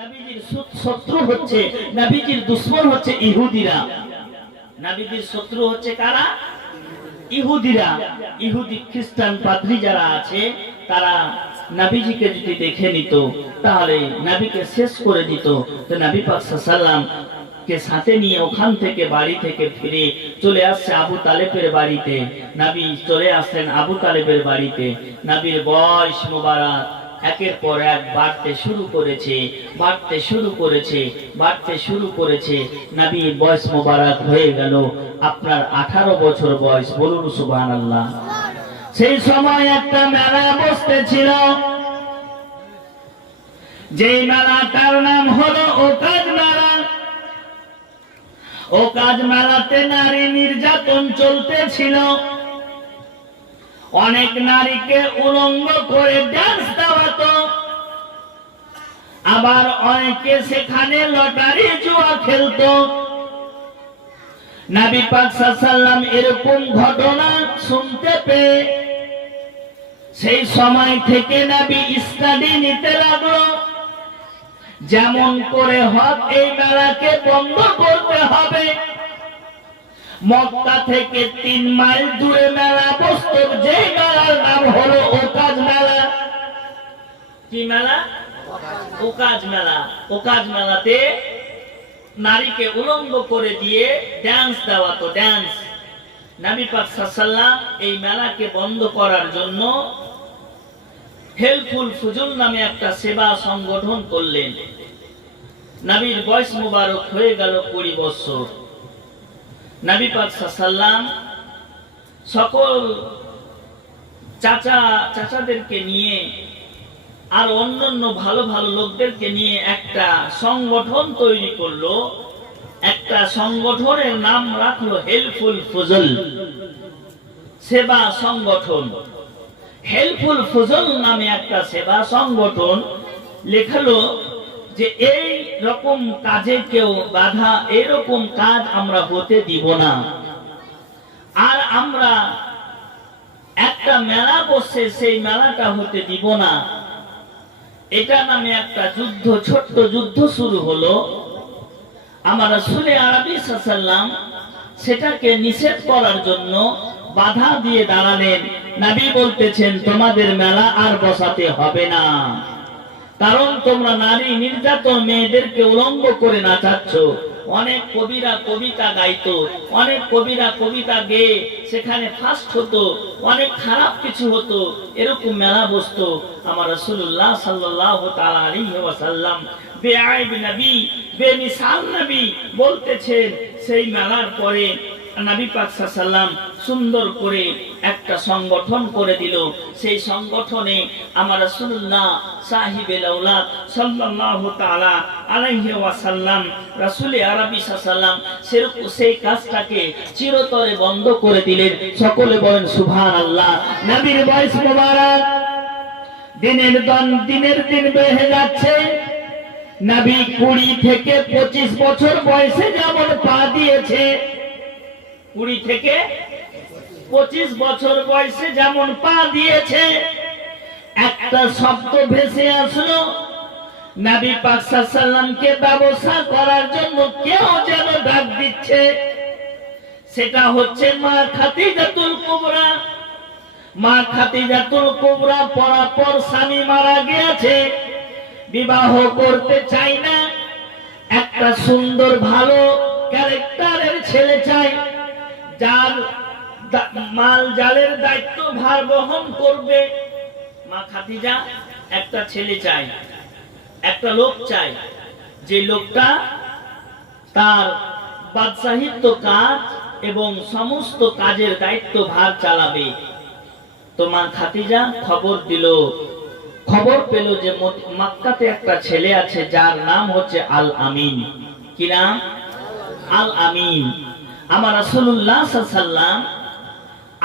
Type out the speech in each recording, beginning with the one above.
নবীজির শত্রু হচ্ছে, নবীজির দুশমন হচ্ছে ইহুদিরা। নবীজির শত্রু হচ্ছে কারা? ইহুদিরা। ইহুদি খ্রিস্টান পাদ্রী যারা আছে তারা নবীজিকে যদি দেখে নিত তাহলে নবীকে শেষ করে দিত। তো নবী পাক সাল্লাল্লাহু কে সাথে নিয়ে ওখান থেকে বাড়ি থেকে ফিরে চলে আসছে আবু তালেবের বাড়িতে। নবী চলে আসলেন আবু তালেবের বাড়িতে। নবীর বয়স মোবারক একের পর এক বাড়তে শুরু করেছে, বাড়তে শুরু করেছে, বাড়তে শুরু করেছে। নবীর বয়স মোবারক হয়ে গেল আপনার 18 বছর বয়স। বলুন সুবহানাল্লাহ। সেই সময় একটা মেলা বসতেছিল, যে মেলাটার নাম হলো ওকাজ মেলা। ওকাজ মেলাতে নারী নির্যাতন চলতেছিল। অনেক নারীকে উলঙ্গ করে ডান্স দেওয়াতো, আবার অনেকে সেখানে লটারি জুয়া খেলতো। নবী পাক সাল্লাল্লাহু এরকম ঘটনা শুনতে পেয়ে সেই সময় থেকে নবী স্টাডি নিতে লাগলো, যেমন করে হোক এই মেলাকে বন্ধ করতে হবে। মক্কা থেকে 3 মাইল দূরে মেলা বসত, যে মেলার নাম হলো ওকাজ মেলা। কি মেলা? ওকাজ মেলা। ওকাজ মেলাতে নারীকে উলঙ্গ করে দিয়ে ডান্স দেওয়াতো, ডান্স। নবী পাক সাল্লাল্লাহু এই মেলাকে বন্ধ করার জন্য হেল্পফুল ফুজুল নামে একটা সেবা সংগঠন করলেন। নবীর বয়স মুবারক হয়ে গেল 20 বছর। নবী পাক সাল্লাল্লাহু সকল চাচাদেরকে নিয়ে আর অন্যান্য ভালো ভালো লোকদেরকে নিয়ে একটা সংগঠন তৈরি করলো। একটা সংগঠনের নাম রাখলো হেল্পফুল ফুজুল, সেবা সংগঠন। হেল্পফুল ফুজুল নামে একটা সেবা সংগঠন লেখালো যে এই রকম কাজে কেউ বাধা, এরকম কাজ আমরা হতে দিব না। আর আমরা একটা মেলা বসে সেই মেলাটা হতে দিব না। এটা নামে একটা যুদ্ধ, ছোট্ট যুদ্ধ শুরু হলো। আমার রাসূল আরবি সাল্লাল্লাহু সেটাকে নিষেধ করার জন্য বাধা দিয়ে দাঁড়ালেন। নবী বলতেছেন তোমাদের মেলা আর বসাতে হবে না, কারণ তোমরা নারী নির্যাতন, মেয়েদেরকে উলঙ্গ করে নাচাচ্ছ। অনেক কবিরা কবিতা গাইতো, অনেক কবিরা কবিতা গেয়ে সেখানে ফার্স্ট হতো, অনেক খারাপ কিছু হতো। এরকম মেলা বসতো। আমার রাসূলুল্লাহ সাল্লাল্লাহু তাআলা আলাইহি ওয়াসাল্লাম বেআইব নবী, বেমিসাল নবী বলতেছেন সেই মেলার পরে নবী পাক সাল্লাল্লাহু সুন্দর করে একটা সংগঠন করে দিল। সেই সংগঠনে আমার রাসূলুল্লাহ সাহিবুল আওলাদ সাল্লাল্লাহু তাআলা আলাইহি ওয়াসাল্লাম রাসূল আরবি সাল্লাল্লাহু সেই কাজটাকে চিরতরে বন্ধ করে দিলেন। সকলে বলেন সুবহানাল্লাহ। নবীর বয়স মোবারক দিনের দিন বেড়ে যাচ্ছে। নবী 20 থেকে 25 বছর বয়সে যেমন পা দিয়েছে, 20 থেকে 25 বছর বয়সে যেমন পা দিয়েছে, একটা শব্দ ভেসে আসলো। নবী পাক সাল্লাল্লাহুকে ব্যবসা করার জন্য কেউ যেন ডাক দিচ্ছে। সেটা হচ্ছে মা খাদিজাতুল কুবরা। মা খাদিজাতুল কুবরা পরাপর স্বামী মারা গিয়েছে, বিবাহ করতে চাই না, একটা সুন্দর ভালো ক্যারেক্টারের ছেলে চাই, যার মাল জালের দায়িত্ব ভার বহন করবে। মা খাদিজা একটা ছেলে চাই, একটা লোক চাই, যে লোকটা তার বাদশাহিত্ব কাজ এবং সমস্ত কাজের দায়িত্ব ভার চালাবে। তো মা খাদিজা খবর পেল যে মক্কাতে একটা ছেলে আছে যার নাম হচ্ছে আল আমিন। কি নাম? আল আমিন। আমার রাসূলুল্লাহ সাল্লাল্লাহু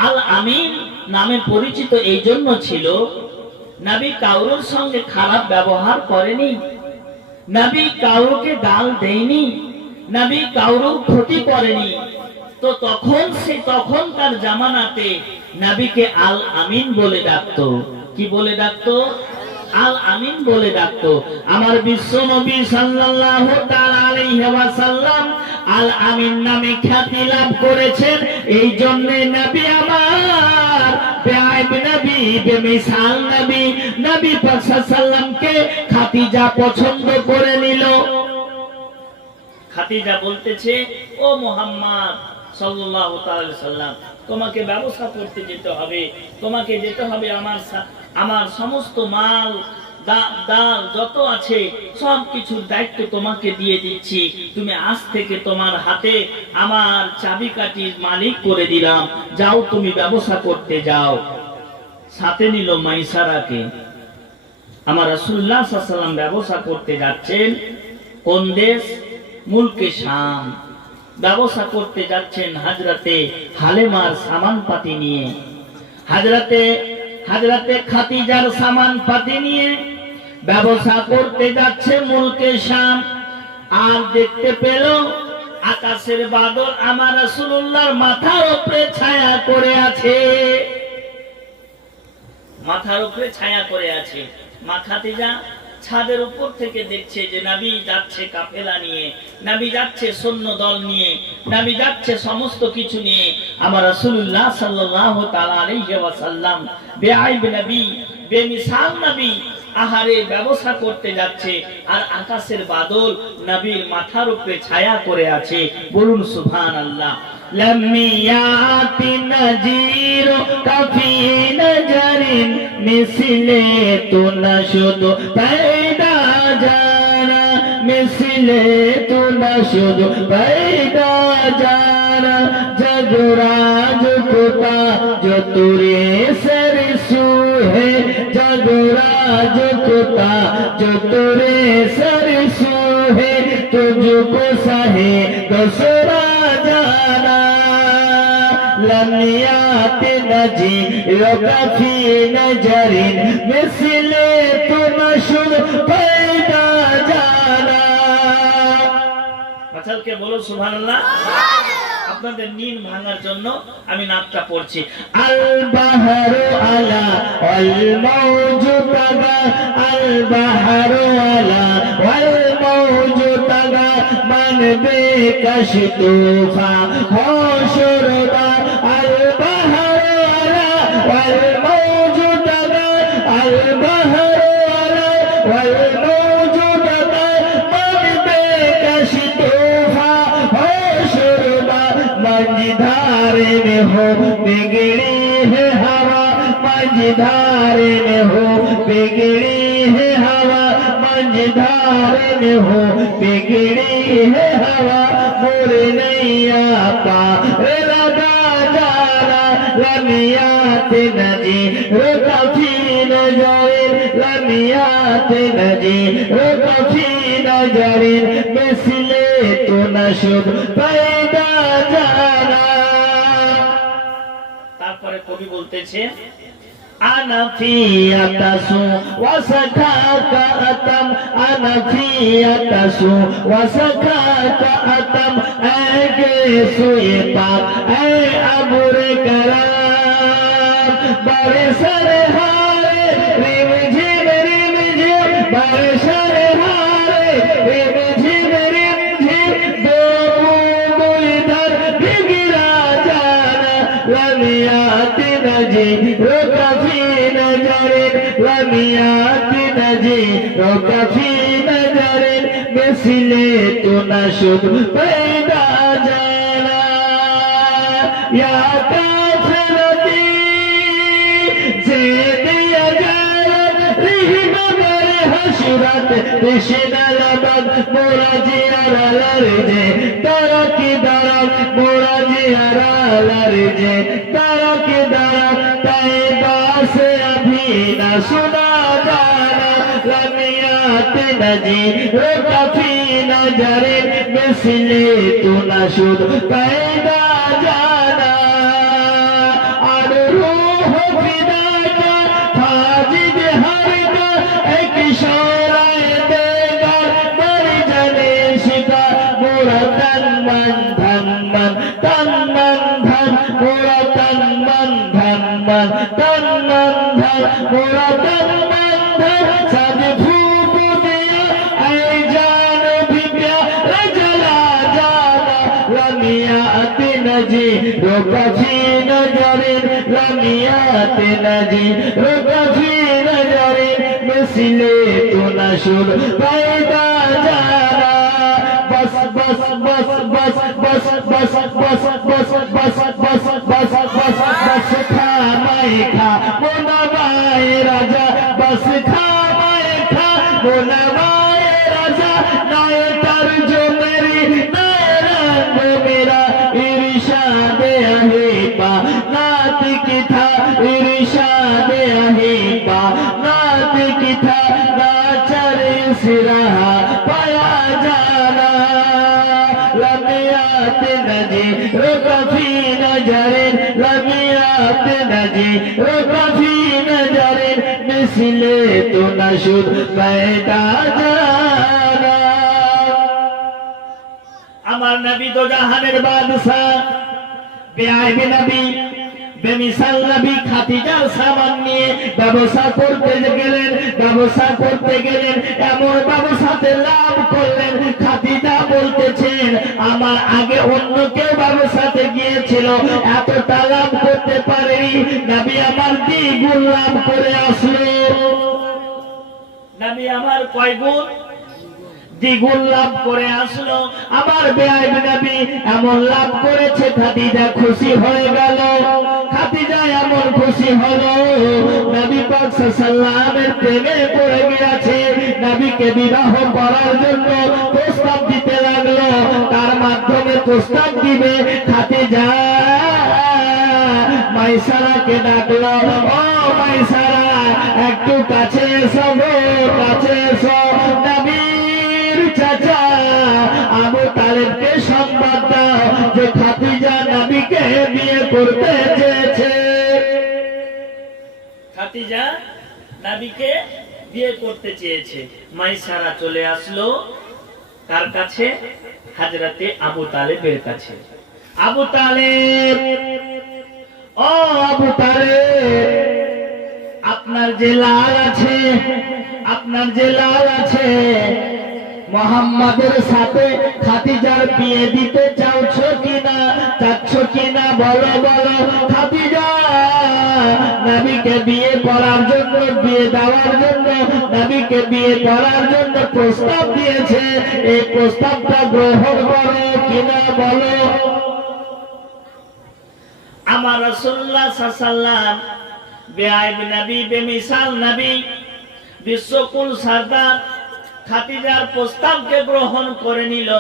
আল আমিন নামে পরিচিত এই জন্য ছিল, নবী কাউর সঙ্গে খারাপ ব্যবহার করেনি, নবী কাউকে গাল দেয়নি, নবী কাউর ক্ষতি করেনি। তো তখনকার জামানাতে নবীকে আল আমিন বলে ডাকতো। কি বলে ডাকতো? আল আমিন বলে ডাকতো। আমার বিশ্ব নবী সাল্লাল্লাহু তাআলা আলাইহি ওয়াসাল্লাম আল আমিন নামে খ্যাতি লাভ করেছেন। এই জন্য নবী আমার বেআইব নবী, বেমিসাল নবী, নবী পাক সাল্লাল্লাহু খাদিজা পছন্দ করে নিল। খাদিজা বলতেছে, ও মুহাম্মদ সাল্লাল্লাহু তাআলা সাল্লাম, তোমাকে ব্যবসা করতে যেতে হবে, তোমাকে যেতে হবে, আমার সমস্ত মাল ডাল যত আছে সব কিছুর দায়িত্ব তোমাকে দিয়ে দিচ্ছি, তুমি আজ থেকে তোমার হাতে আমার চাবিকাঠির মালিক করে দিলাম, যাও তুমি ব্যবসা করতে যাও। সাথে নিল মাইসারাকে। আমার রাসূলুল্লাহ সাল্লাল্লাহু আলাইহি ওয়াসাল্লাম ব্যবসা করতে যাচ্ছেন কোন দেশ? মুলকে শাম। ব্যবসা করতে যাচ্ছেন হযরতে হালিমার সামান পাতি নিয়ে, হযরতে খাদিজার সামান পাতি নিয়ে ব্যবসা করতে যাচ্ছে মুলকে শাম। আর দেখতে পেল আকাশের বাদল আমার রাসূলুল্লাহর মাথার উপরে ছায়া করে আছে, মাথার উপরে ছায়া করে আছে। মা খাদিজা ছাদের উপর থেকে দেখছে যে নবী যাচ্ছে কাফেলা নিয়ে, নবী যাচ্ছে সৈন্য দল নিয়ে, নবী যাচ্ছে সমস্ত কিছু নিয়ে। আমার রাসূলুল্লাহ সাল্লাল্লাহু তাআলা আলাইহি ওয়াসাল্লাম বেআইব নবী, বেমিসাল নবী আহারে ব্যবসা করতে যাচ্ছে, আর আকাশের বাদল নবীর মাথার উপরে ছায়া করে আছে। বলুন সুবহানাল্লাহ। লামিয়াতি নজির কাফি নজরিন মিসলে তো না শুধু पैदा जाना, मिसले तो न शुद्ध पैदा जाना, जगराज कुता जो तुरे सरसू है, जगराज कुता जो तुरे सरसू है, तुझको सहे दूसरा जाना। लमियात नजी रफी नजरिन मिसले तो नशुद पैदा जाना। মাতালকে বলো সুবহানাল্লাহ। আপনাদের নিন ভাঙার জন্য আমি নামটা পড়ছি। আল বাহরু আলা ওয়াল মাউজু তাগা, আল বাহরু আলা ওয়াল মাউজু তাগা, মান বেকশ তুফা হোশরবা। আল বাহরু আলা ওয়াল মাউজু তাগা, আল বাহরু আলা ওয়াল মাউজু তাগা, মান বেকশ তুফা होशरुबा। मंझधारे में हो बिगड़ी है हवा, मंझधारे में हो बिगड़ी है हवा, मंझधारे में हो बिगड़ी है हवा, मोरे नैया पार लगा जाना। लमियात नजी रुकफी नजरिन, लमियात नजी रुकफी नजरिन मिसले तो नशुद पैदा जाना। তারপরে কবি বলতেছে, আনা ফি আতাসু ওয়াসাকাকা আতাম, আনা ফি আতাসু ওয়াসাকাকা আতাম, আগে সুয়ে পাক এ আবুরে কারাম। বারিশারে হারে রিমঝিম রিমঝিম, বারিশারে হারে রিমঝিম রিমঝিম, দো বूंद इधर बिगड़ा जाना। लमियात नजी रुकफी नजरिन, लमियात नजी रुकफी नजरिन मिसले तो नशुद पैदा जाना। या काफिरती ज़ेद यजारत रिहिम बर हशरत, कृष्ण लबद मोरा जियारा लरजे, तारा की दरद मोरा जियारा लरजे, तारा की दरद तैबा से अभी न सुना जाना। लमियात नजी रुकफी नजरिन मिसले तो नशुद पैदा जाना। और रूह फिदा का फाजिद हर का एक शौराए देगा, मर जाने शिका मोरा तन मन धन मन, तन मन धन मोरा तन मन धन मन, तन मन धन मोरा तन मन अंदर सज फूक दिया ऐ जान भी प्यारा जला जाना लमियात नजी रोकफी नजरे लमियात नजी रोकफी नजरे मिसले तो नशुर पैदा जाना बस बस बस बस बस बस बस बस बस बस बस बस बस खा मैं खा बोलवाए राजा बस खा मैं खा बोलवाए राजा नए तर्जो मेरी नए रंग मेरा इरशाद अहीबा नात की था इरशाद अहीबा नात की था नाचर सिरहा पाया जाना लमियात नजी रोकफी नजरे लमियात नजी रोकफी नजरे मिसले तो नशुद पैदा जाना আমার নবী তো জাহানের বাদশা বেআইবি নবী বেমিসাল নবী খাদিজার সামান নিয়ে ব্যবসা করতে গেলেন এমন ব্যবসাতে লাভ করলেন খাদিজা বলতেছেন আমার আগে অন্য কেউ ব্যবসাতে গিয়েছিল এতটা লাভ করতে পারেনি নবী আমার দ্বিগুণ লাভ করে আসলো নবী আমার কয় গুণ দ্বিগুণ লাভ করে আসলো আমার বেআইবি নবী এমন লাভ করেছে খাদিজা খুশি হয়ে গেল খাদিজা এমন খুশি হলো নবী পাক সাল্লাল্লাহু আলাইহি প্রেমে পড়ে গিয়েছে নবীকে বিবাহ করার জন্য প্রস্তাব দিতে লাগলো তার মাধ্যমে প্রস্তাব দিবে খাদিজা মাইসারাকে ডাকলো ও মাইসারা একটু কাছে এসো কাছে এসো নবী চাচা আবু তালেবকে সংবাদ দাও যে খাদিজা নবীকে বিয়ে করতে চেয়েছে খাদিজা নবীকে বিয়ে করতে চেয়েছে মাইসারা চলে আসলো কার কাছে হযরতে আবু তালেবের কাছে আবু তালেব ও আবু তালেব আপনার যে লাল আছে মোহাম্মদের সাথে খাদিজার বিয়ে দিতে চাচ্ছ কিনা বলো খাদিজা নবীকে বিয়ে করার জন্য বিয়ে দেওয়ার জন্য নবীকে বিয়ে করার জন্য প্রস্তাব দিয়েছে এই প্রস্তাবটা গ্রহণ করো কিনা বলো আমার রাসূলুল্লাহ সাল্লাল্লাহু আলাইহি ওয়াসাল্লাম বেআইব নবী বেমিসাল নবী বিশ্বকুল সরদার খাদিজার প্রস্তাবকে গ্রহণ করে নিল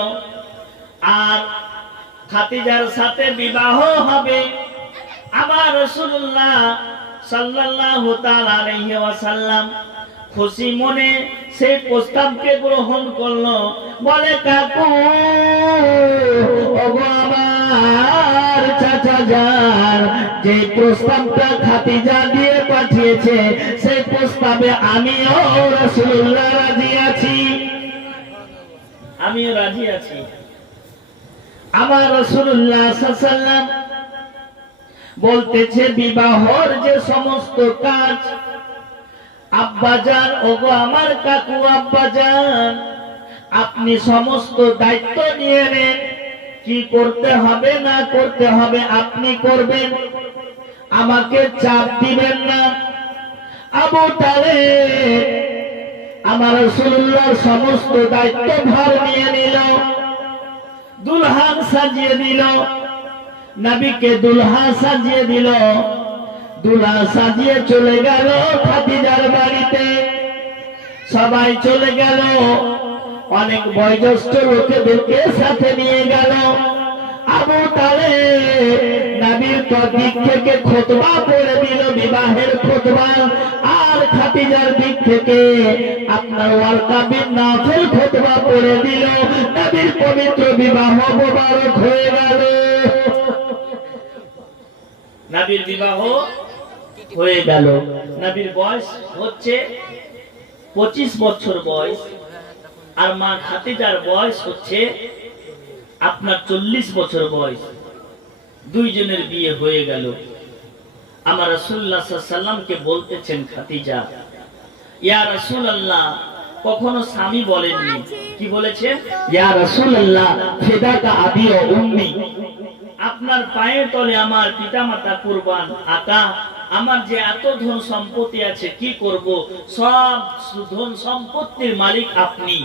আর খাদিজার সাথে বিবাহ হবে আমার রাসূলুল্লাহ সাল্লাল্লাহু তাআলা আলাইহি ওয়াসাল্লাম খুশি মনে সেই প্রস্তাবকে গ্রহণ করলো বলে কাকু ওগো আমার চাচা যান যে প্রস্তাবটা খাদিজা দিয়ে পাঠিয়েছে সেই প্রস্তাবে আমিও রাসূলুল্লাহ রাজি আছি আমার রাসূলুল্লাহ সাল্লাল্লাহু আলাইহি ওয়াসাল্লাম বলতেছে বিবাহর যে সমস্ত কাজ আব্বাজান ওগো আমার কাকু আব্বাজান আপনি সমস্ত দায়িত্ব নিয়ে নেন কি করতে হবে না করতে হবে আপনি করবেন আমাকে চাপ দিবেন না আবু তালেব আমার রাসূলুল্লাহ সমস্ত দায়িত্ব ভার নিয়ে নিল দুলহান সাজিয়ে দিল নবীকে দুলহা সাজিয়ে দিল দুলহা সাজিয়ে চলে গেল খাদিজার বাড়িতে সবাই চলে গেল অনেক বয়োজ্যেষ্ঠ লোকেদেরকে সাথে নিয়ে গেল আবু তালেব নবীর দিক থেকে খুতবা পড়ে দিল বিবাহের খুতবা আর খাদিজার দিক থেকে আপনার ওয়ারকা বিন নাফিল খুতবা পড়ে দিল নবীর পবিত্র বিবাহ মোবারক হয়ে গেল নবীর বিবাহ হয়ে গেল নবীর বয়স হচ্ছে 25 বছর বয়স আর মা খাদিজার বয়স হচ্ছে আপনার 40 বছর বয়স দুইজনের বিয়ে হয়ে গেল আমার রাসূলুল্লাহ সাল্লাল্লাহু আলাইহি ওয়াসাল্লামকে বলতেছেন খাদিজা ইয়া রাসূলুল্লাহ, কখনো স্বামী বলেননি, কি বলেছেন? ইয়া রাসূলুল্লাহ ফিদাকা আবি ওয়া উম্মি, আপনার পায়ের তলে আমার পিতামাতা কুরবান। আকা, আমার যে এত ধন সম্পত্তি আছে কি করব, সব ধন সম্পত্তির মালিক আপনি,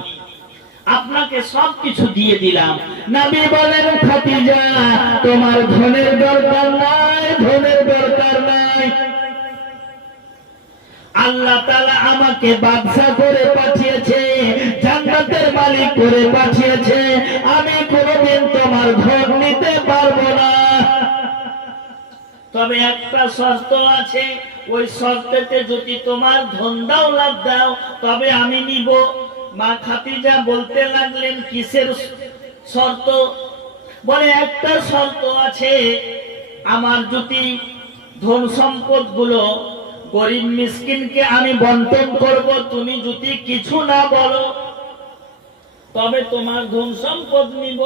আপনাকে সবকিছু দিয়ে দিলাম। নবী বলেন খাদিজা তোমার ধনের দরকার নাই, ধনের দরকার নাই। আল্লাহ তাআলা আমাকে বাদশা করে পাঠিয়েছে, জান্নাতের মালিক করে পাঠিয়েছে, আমি কোনোদিন তোমার ধন নিতে পারবো না। তবে একটা শর্ত আছে, ওই শর্তেতে যদি তোমার ধন দৌলত দাও তবে আমি নিব। মা খাদিজা বলতে লাগলেন, কিসের শর্ত? বলে একটা শর্ত আছে, আমার যদি ধন সম্পদ গুলো গরিব মিসকিনকে আমি বন্টন করব, তুমি যদি কিছু না বলো তবে তোমার ধন সম্পদ নিব।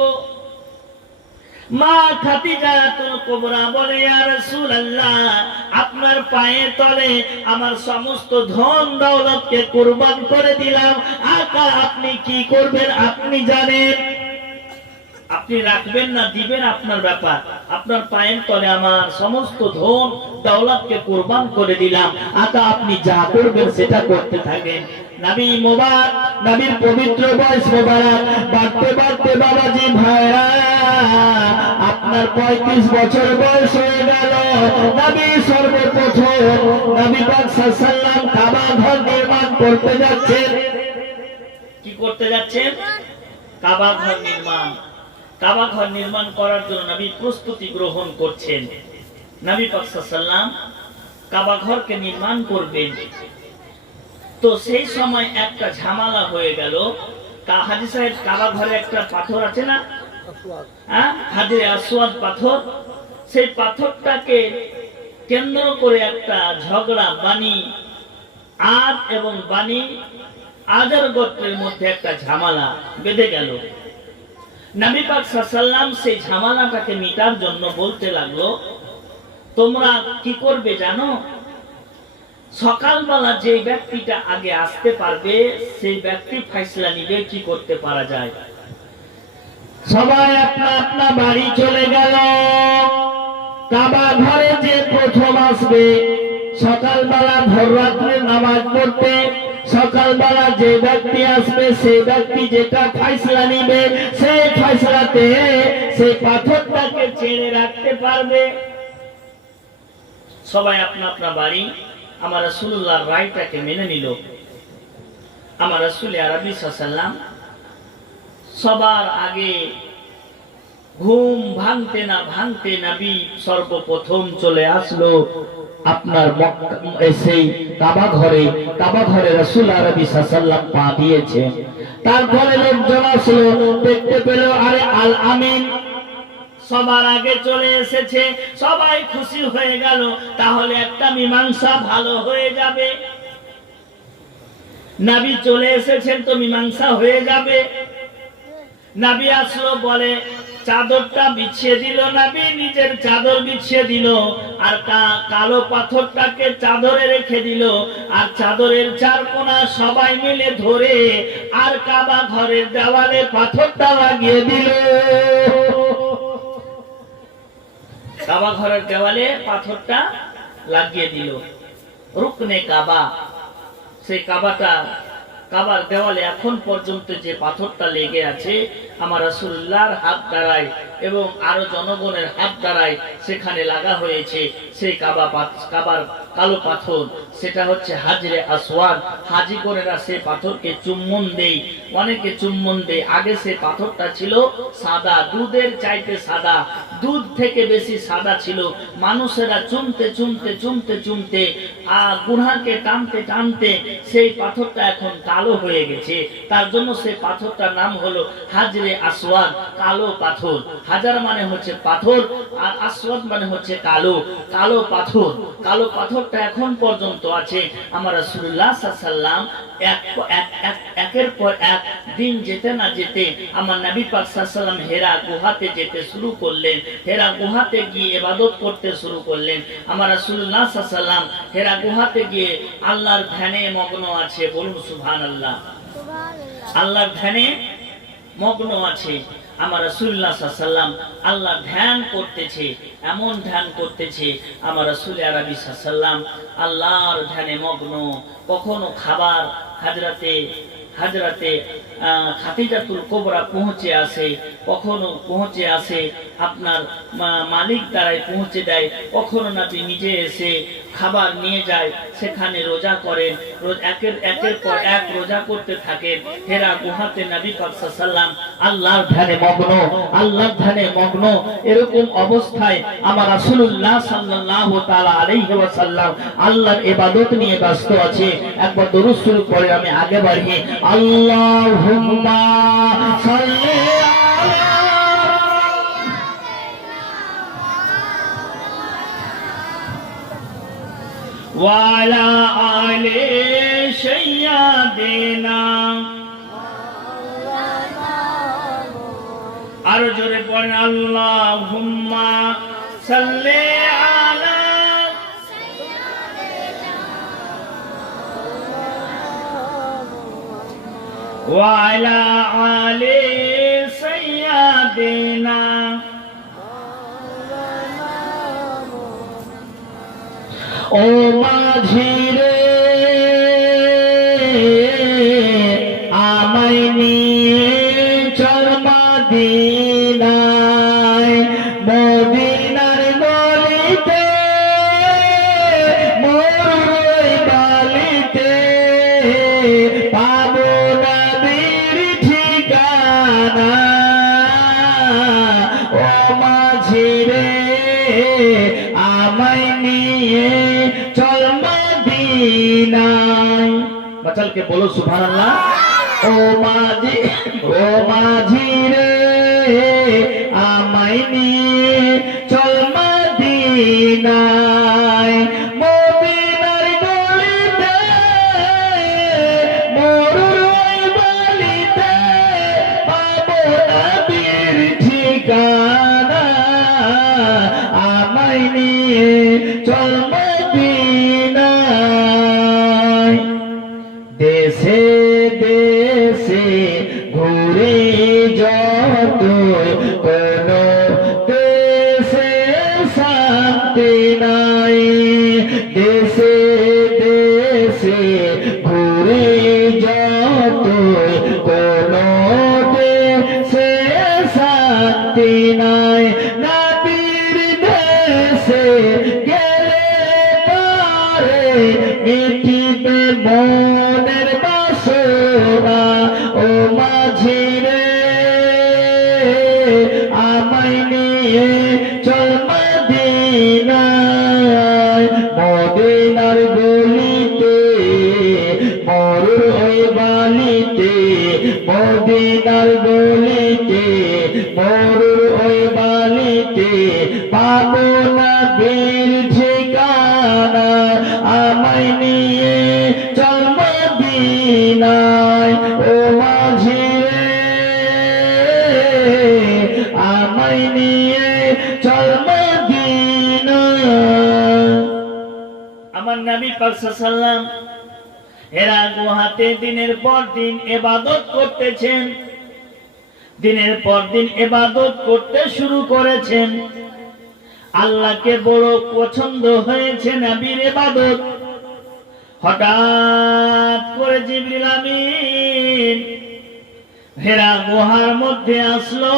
মা খাদিজাতুল কুবরা বলে, ইয়া রাসূলুল্লাহ, আপনার পায়ের তলে আমার সমস্ত ধন দৌলতকে কুরবান করে দিলাম। আকা আপনি কি করবেন আপনি জানেন, আপনি রাখবেন না দিবেন আপনার ব্যাপার। আপনার পায়ের তলে আমার সমস্ত ধন দৌলতকে কুরবান করে দিলাম, আকা আপনি যা করবেন সেটা করতে থাকেন। নবী মুবারক, নবীর পবিত্র বয়স মুবারক বাড়তে বাড়তে বাবাজি ভাইরা আপনার 35 বছর বয়স হয়ে গেল। নবী সর্বপ্রথম নবী পাক সাল্লাল্লাহু আলাইহি ওয়াসাল্লাম কাবা ঘর নির্মাণ করতে যাচ্ছেন। কি করতে যাচ্ছেন? কাবা ঘর নির্মাণ। কাবা ঘর নির্মাণ করার জন্য নবী প্রস্তুতি গ্রহণ করছেন। নবী পাক সাল্লাল্লাহু আলাইহি ওয়াসাল্লাম কাবা ঘরকে নির্মাণ করবেন। তো সেই সময় একটা ঝামেলা হয়ে গেল। হাজী সাহেব, কাবা ঘরে একটা পাথর আছে না, হাজরে আসওয়াদ পাথর, সেই পাথরটাকে কেন্দ্র করে একটা ঝগড়া বানি আদ এবং বানি আজার গোত্রের মধ্যে একটা ঝামেলা বেঁধে গেল। নবী পাক সাল্লাল্লাহু আলাইহি ওয়াসাল্লাম সেই ঝামেলাটাকে মিটার জন্য বলতে লাগলো, তোমরা কি করবে জানো? সকালবেলা যে ব্যক্তিটা আগে আসতে পারবে সেই ব্যক্তি ফয়সালা নিবে কি করতে পারা যায়। সবাই আপনা আপনা বাড়ি চলে গেল। কাবা ঘরে যে প্রথম আসবে সকালবেলা ভোর রাত্রে নামাজ পড়তে, সকালবেলা যে ব্যক্তি আসবে সেই ব্যক্তি যেটা ফয়সালা নিবে সেই ফয়সালাতে সেই পাথরটাকে ছেড়ে রাখতে পারবে। সবাই আপনা আপনা বাড়ি আমার রাসূলুল্লাহর রায়টাকে মেনে নিল। আমার রাসূল আরবি সাল্লাল্লাহু আলাইহি ওয়াসাল্লাম সবার আগে ঘুম ভাঙতে না ভাঙতে নবী সর্বপ্রথম চলে আসলো আপনার সেই কাবা ঘরে। কাবা ঘরে রাসূল আরবি সাল্লাল্লাহু আলাইহি ওয়াসাল্লাম পা দিয়েছে। তারপরে লোকজন আসলো, দেখতে পেল আরে আল আমিন সবার আগে চলে এসেছে। সবাই খুশি হয়ে গেল, তাহলে একটা মীমাংসা ভালো হয়ে যাবে। নবী চলে এসেছেন তো মীমাংসা হয়ে যাবে। নবী আসলো, বলে চাদরটা বিছিয়ে দিল। নবী নিজের চাদর বিছিয়ে দিল আর কালো পাথরটাকে চাদরে রেখে দিল, আর চাদরের চার কোণা সবাই মিলে ধরে আর কাবা ঘরের দেওয়ালে পাথরটা লাগিয়ে দিল। কাবা ঘরের দেওয়ালে পাথরটা লাগিয়ে দিল। রুকনে কাবা, সেই কাবার দেওয়ালে এখন পর্যন্ত যে পাথরটা লেগে আছে আমার রাসূলুল্লাহর হাত দ্বারাই এবং আরো জনগণের হাত দ্বারাই সেখানে লাগা হয়েছে। সেই কাবার কালো পাথর, সেটা হচ্ছে হাজরে আসওয়াদ। হাজি করেরা সেই পাথরকে চুম্বন দেয়, অনেকে চুম্বন দেয়। আগে সেই পাথরটা ছিল সাদা, দুধের চাইতে সাদা, দুধ থেকে বেশি সাদা ছিল। মানুষেরা চুমতে চুমতে চুমতে চুমতে গুনাহকে টানতে টানতে সেই পাথরটা এখন কালো হয়ে গেছে। তার জন্য সেই পাথরটার নাম হলো হাজরে আসওয়াদ, কালো পাথর। হাজার মানে হচ্ছে পাথর, আর আসওয়াদ মানে হচ্ছে কালো। কালো পাথর, কালো পাথরটা এখন পর্যন্ত আছে। আমার রাসূলুল্লাহ সাল্লাল্লাহু আলাইহি ওয়াসাল্লাম একের পর এক দিন যেতে না যেতে আমার নবী পাক সাল্লাল্লাহু আলাইহি ওয়াসাল্লাম হেরা গুহাতে যেতে শুরু করলেন। হেরা গুহাতে গিয়ে ইবাদত করতে শুরু করলেন। আমার রাসূলুল্লাহ সাল্লাল্লাহু আলাইহি ওয়াসাল্লাম হেরা গুহাতে গিয়ে আল্লাহর ধ্যানে মগ্ন আছে। বলুন সুবহানাল্লাহ। আল্লাহর ধ্যানে মগ্ন আছে। আমার রাসূলুল্লাহ সাল্লাল্লাহু আলাইহি ওয়াসাল্লাম আল্লাহ ধ্যান করতেছে, এমন ধ্যান করতেছে। আমার রাসূল আরবি সাল্লাল্লাহু আলাইহি ওয়াসাল্লাম আল্লাহর ধ্যানে মগ্ন। কখনো খাবার হাজরাতে খাদিজাতুল কুবরা পৌঁছে আসে, কখনো পৌঁছে আসে আপনার মালিক দ্বারাই পৌঁছে দেয়, কখনো নবী নিজে এসে খাবার নিয়ে যায়, সেখানে রোজা করেন। একের পর এক রোজা করতে থাকেন। হেরা গুহাতে নবী পাক সাল্লাল্লাহু আলাইহি ওয়াসাল্লাম আল্লাহর ধ্যানে মগ্ন, আল্লাহর ধ্যানে মগ্ন। এরকম অবস্থায় আমার রাসূলুল্লাহ সাল্লাল্লাহু তাআলা আলাইহি ওয়াসাল্লাম আল্লাহর ইবাদত নিয়ে ব্যস্ত আছে। একবার দরুদ শরীফ পড়ে আমি আগে বাড়ি। আল্লাহুম্মা সাল্লি আলা ওয়ালা আলি সাইয়্যিদিনা। আর জোরে পড়েন আল্লাহুম্মা সাল্লি আলা ওয়ালা আলি সাইয়্যিদিনা। ও মাঝি রে আমায় নিয়ে চল মদিনায়, মদিনার গলিতে মোর বালিতে পাবো নবীর ঠিকানা। ও মাঝি রে আমায় নিয়ে চল মদিনায়। বাচালকে বলো সুবহানাল্লাহ। ও মাঝি রে আমায় নিয়ে চল মদিনায়, মদিনার গলিতে মোর বালিতে পাবো নবীর ঠিকানা। আমায় নিয়ে চল মদিনায়। দেশে দেশে ঘুরে যত কোন দেশে শান্তি নাই। দেশে দেশে ঘুরে যত কোন দেশে শান্তি নাই। নবীর দেশে গেলে পারে মিটিবে মনের বাসনা। ও মাঝি রে আমায় নিয়ে চল মদিনায়, মদিনার গলিতে মোর ওই বালিতে, মদিনার গলিতে মোর ওই বালিতে পাবো নবীর ঠিকানা। আমায় নিয়ে চল মদিনায়। ও মাঝি রে আমায় নিয়ে চল মদিনায়। আমার নবী পাক সাল্লাল্লাহু আলাইহি ওয়াসাল্লাম হেরা গুহাতে দিনের পর দিন ইবাদত করতেছেন, দিনের পর দিন ইবাদত করতে শুরু করেছেন। আল্লাহকে বড় পছন্দ হয়েছে নবীর ইবাদত। হঠাৎ করে জিবরিল আমিন হেরা গুহার মধ্যে আসলো।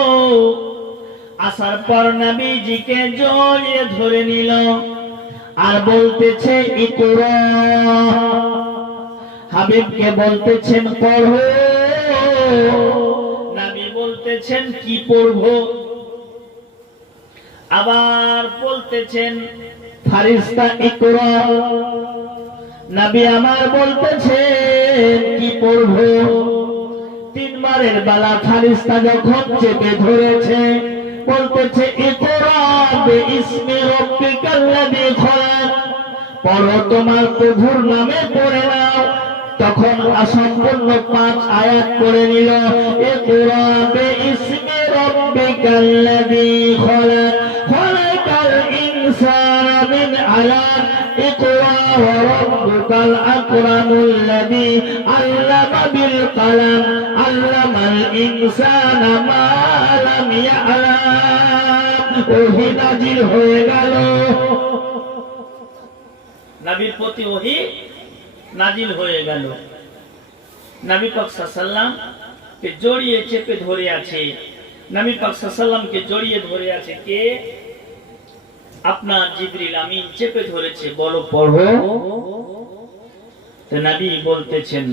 আসার পর নবীজিকে জড়িয়ে ধরে নিল আর বলতেছে ইকরা। হাবিবকে বলতেছেন পড়ো। নবী বলতেছেন কি পড়বো? আবার বলতেছেন ফারিস্তা ইকরা। নবী আমার বলতেছেন কি পড়বো? তিনবারের বেলা ফারিস্তা যখন চেপে ধরেছে বলতেছে ইকরা বিইসমি রাব্বিকাল্লাযী খলাক, পড়ো তোমার প্রভুর নামে পড়ে নাও। তখন অসম্পূর্ণ 5 আয়াত পড়ে নিল, ইকরা বিইসমি রাব্বিকাল্লাযী খলাক, খলাকাল ইনসানা মিন আলাক, ইকরা ওয়া রাব্বুকাল আকরামুল্লাযী আল্লামা বিল কলম, আল্লামাল ইনসানা মা লাম ইয়ালাম। ওহী নাজিল হয়ে গেল, নবীর প্রতি ওহী নাজিল হয়ে গেল। নবী পাক সাল্লাল্লাহু কে জড়িয়ে চেপে ধরে আছে, নবী পাক সাল্লাল্লাহু কে জড়িয়ে ধরে আছে কে? আপনার জিবরিল আমিন চেপে ধরেছে, বলো পড়ো। তো নবী বলতেছেন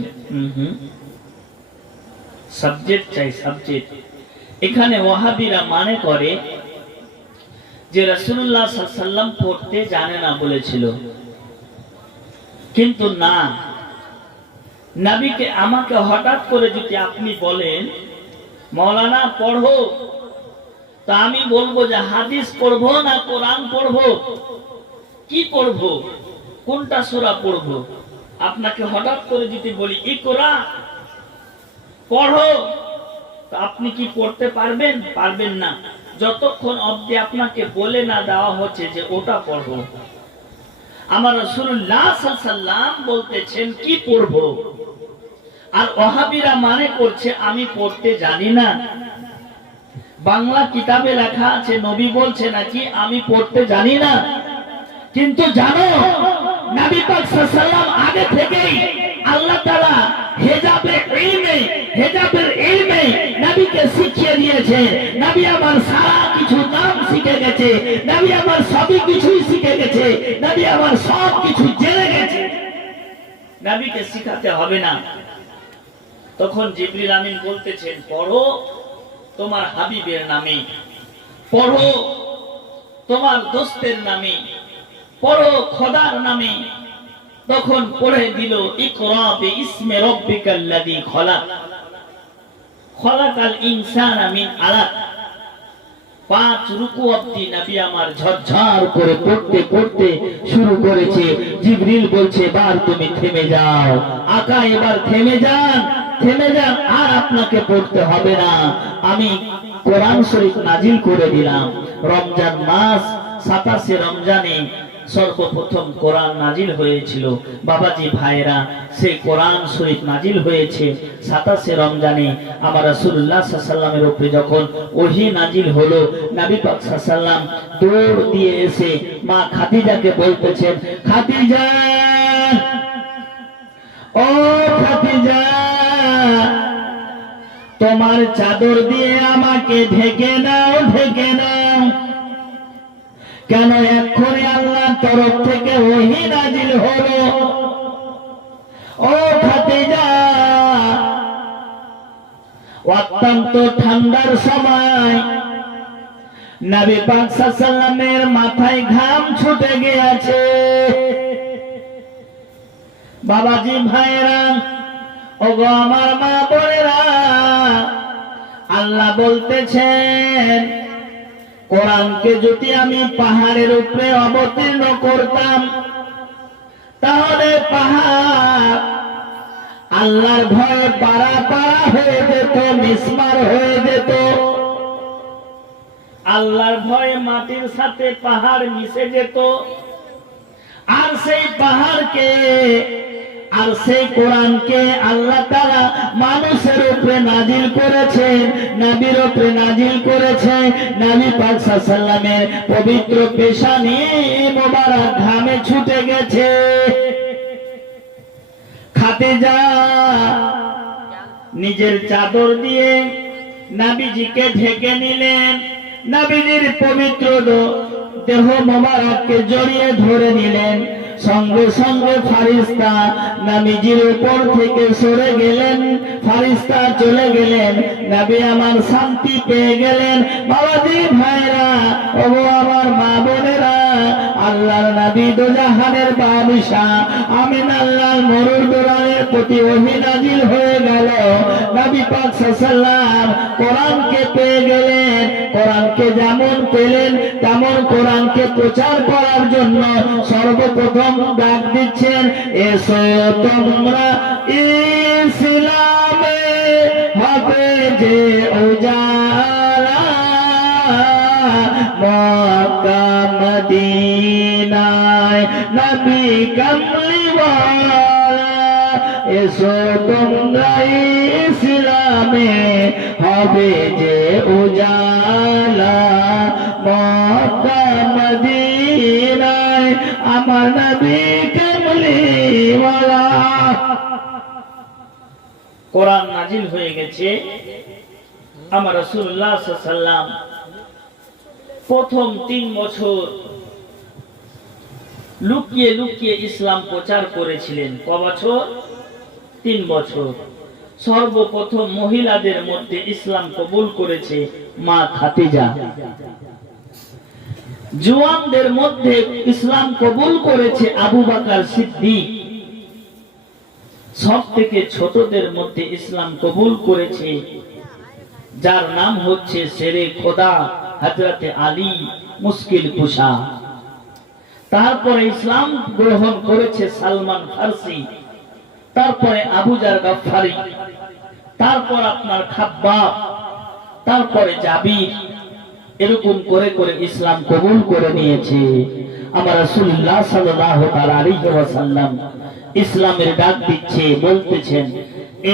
সাবজেক্ট চাই, সাবজেক্ট। এখানে ওয়াহাবিরা মানে করে যে রাসূলুল্লাহ সাল্লাল্লাহু আলাইহি ওয়াসাল্লাম পড়তে জানে না বলেছিল, কিন্তু না, নবীকে আমাকে হঠাৎ করে যদি আপনি বলেন মাওলানা পড়ো, তা আমি বলবো যে হাদিস পড়বো না কোরআন পড়বো, কি পড়বো, কোনটা সূরা পড়বো? আপনাকে হঠাৎ করে যদি বলি ইকরা পড়ো, তো আপনি কি পড়তে পারবেন? পারবেন না, যতক্ষণ অবধি আপনাকে বলে না দেওয়া হচ্ছে যে ওটা পড়বো। আমার রাসূলুল্লাহ সাল্লাল্লাহু আলাইহি ওয়াসাল্লাম বলতেছেন কি পড়বো, আর ওয়াহাবিরা মানে করছে আমি পড়তে জানি না। বাংলা কিতাবে লেখা আছে নবী বলছে নাকি আমি পড়তে জানি না, কিন্তু জানো নবী পাক সাল্লাল্লাহু আলাইহি ওয়াসাল্লাম আগে থেকেই আল্লাহ তাআলা হেজাবের ইলমে নবীকে শিখিয়ে দিয়েছে। নবী আমার সারা কিছু নাম শিখে গেছে, নবী আমার সবই কিছুই শিখে গেছে, নবী আমার সব কিছু জেনে গেছে, নবীকে শিখাতে হবে না। তখন জিবরিল আমিন বলতেছেন পড়ো তোমার হাবিবের নামে, পড়ো তোমার দোস্তের নামে, পড়ো খোদার নামে। তখন পড়ে দিল ইকরা বিইসমি রাব্বিকাল্লাযী খলাক, খলাকাল ইনসানা মিন আলাক। 5 রুকু অবধি নবী আমার ঝরঝর করে পড়তে পড়তে শুরু করেছে। জিবরিল বলছে এবার তুমি থেমে যাও, আকা এবার থেমে যান, থেমে যান, আর আপনাকে পড়তে হবে না, আমি কোরআন শরীফ নাজিল করে দিলাম। রমজান মাস 27 রমজানে সর্বপ্রথম কোরআন নাজিল হয়েছিল বাবাজি ভাইরা, সেই কোরআন শরীফ নাজিল হয়েছে 27 রমজানে। আমার রাসূলুল্লাহ সাল্লাল্লাহু আলাইহি ওয়াসাল্লামের উপরে যখন ওহী নাজিল হলো, নবী পাক সাল্লাল্লাহু আলাইহি ওয়াসাল্লাম দৌড় দিয়ে এসে মা খাদিজাকে বলতেছেন, খাদিজা, ও খাদিজা, তোমার চাদর দিয়ে আমাকে ঢেকে নাও, ঢেকে নাও। কেন এক্ষুনি আল্লাহর তরফ থেকে ওহী নাজিল হলো। ও খাদিজা, অত্যন্ত ঠান্ডার সময় নবী পাক সাল্লাল্লাহু আলাইহি ওয়াসাল্লামের মাথায় ঘাম ছুটে গিয়েছে। বাবাজি ভাইরা, ওগো আমার মা বোনেরা, আল্লাহ বলতেছেন কোরআনকে যদি আমি পাহাড়ের উপরে অবতীর্ণ করতাম, তাহলে পাহাড় আল্লাহর ভয়ে পাড়া পাড়া হয়ে যেত, মিসমার হয়ে যেত। আল্লাহর ভয়ে মাটির সাথে পাহাড় মিশে যেত। আর সেই পাহাড়কে, আর সেই কোরআনকে আল্লাহ তাআলা মানুষের উপরে নাজিল করেছেন, নবীর উপরে নাজিল করেছে। নবী পাক সাল্লাল্লাহু আলাইহি ওয়াসাল্লামের পবিত্র পেশানি মোবারক ঘামে ছুটে গেছে। খাদিজা নিজের চাদর দিয়ে নবীজিকে ঢেকে নিলেন, নবীজির পবিত্র দেহ মোবারককে জড়িয়ে ধরে নিলেন। সঙ্গে সঙ্গে ফারিস্তা নবীজির উপর থেকে সরে গেলেন, ফারিস্তা চলে গেলেন, নবী আমার শান্তি পেয়ে গেলেন। বাবাজি ভাইরা, ও আমার মা বোনেরা, আল্লাহর নবী দোজাহানের বাদশা, আমিন আল্লাহর মরুর দোলানের প্রতি ওহী নাজিল হয়ে গেল। নবী পাক সাল্লাল্লাহু কোরআনকে পেয়ে গেলেন। কোরআনকে যেমন পেলেন তেমন কোরআনকে প্রচার করার জন্য সর্বপ্রথম ডাক দিচ্ছেন, এসো তোমরা ইসলামে হবে যে উজালা, মক্কা মদিনায় নবী কামলিওয়ালা। এসো তোমরা ইসলামে হবে যে উজালা, মক্কা মদিনায় আমার নবী কামলিওয়ালা। কোরআন নাজিল হয়ে গেছে। আমার রাসূলুল্লাহ সাল্লাল্লাহু আলাইহি ওয়াসাল্লাম প্রথম 3 বছর লুকিয়ে লুকিয়ে ইসলাম প্রচার করেছিলেন। ক বছর? 3 বছর। সর্বপ্রথম মহিলাদের মধ্যে ইসলাম কবুল করেছে মা খাদিজা। জওয়ানদের মধ্যে ইসলাম কবুল করেছে আবু বকর সিদ্দিক। সব থেকে ছোটদের মধ্যে ইসলাম কবুল করেছে যার নাম হচ্ছে শেরে খোদা হযরতে আলী মুশকিল কুশা। তারপরে ইসলাম গ্রহণ করেছে সালমান ফারসি, তারপরে আবু জার গাফফারি, তারপর আপনার খাব্বাব, তারপরে জাবির। এরকম করে করে ইসলাম কবুল করে নিয়েছে। আমার রাসূলুল্লাহ সাল্লাল্লাহু আলাইহি ওয়াসাল্লাম ইসলামের ডাক দিচ্ছে, বলতেছেন,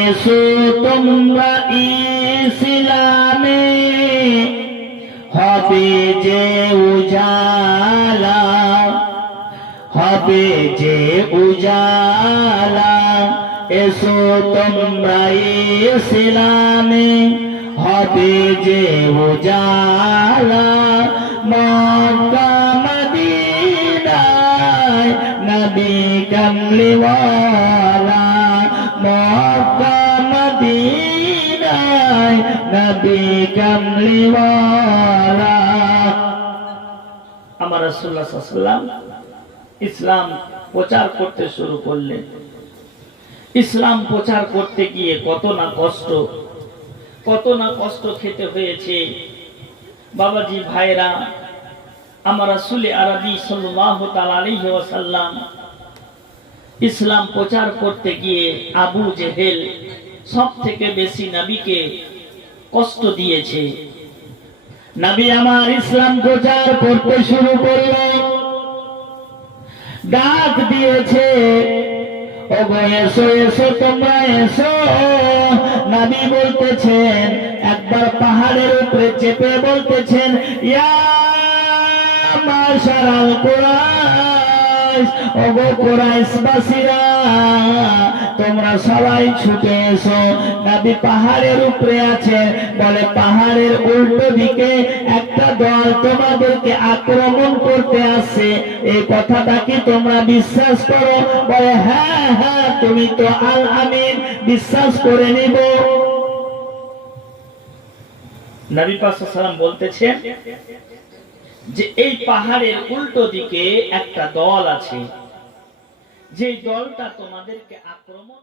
এসো তোমরা ইসলামে হবে যে উজালা, হবে যে উজালা। এসো তোমরা ইসলামে হবে যে উজালা, মক্কা মদিনায় নবী কামলিওয়ালা, মক্কা মদিনায় নবী কামলিওয়ালা। আমার রাসূলুল্লাহ সাল্লাল্লাহু আলাইহি ওয়াসাল্লাম ইসলাম প্রচার করতে শুরু করলেন। ইসলাম প্রচার করতে গিয়ে কত না কষ্ট খেতে হয়েছে। বাবাজি ভাইরা, আমার রাসূল আরবি সাল্লাল্লাহু তাআলা আলাইহি ওয়াসাল্লাম ইসলাম প্রচার করতে গিয়ে আবু জেহেল সব থেকে বেশি নবীকে কষ্ট দিয়েছে। নবী আমার ইসলাম প্রচার করতে শুরু করল, ডাক দিয়েছে, ওগো এসো এসো তোমরা এসো। নবী বলতেছেন, একবার পাহাড়ের উপরে চেপে বলতেছেন, ইয়া মাশারাল কুরাইশ, ওগো কুরাইশবাসীরা তোমরা সবাই ছুটে এসো। নবী পাহাড়ের উপরে আছে, বলে পাহাড়ের উল্টো দিকে একটা দল তোমাদেরকে আক্রমণ করতে আসছে, এই কথাটা কি তোমরা বিশ্বাস করো? বলে হ্যাঁ হ্যাঁ, তুমি তো আল আমিন, বিশ্বাস করে নিব। নবী পাক সাল্লাল্লাহু আলাইহি ওয়াসাল্লাম বলতেছেন যে এই পাহাড়ের উল্টো দিকে একটা দল আছে, যে দলটা তোমাদেরকে আক্রমণ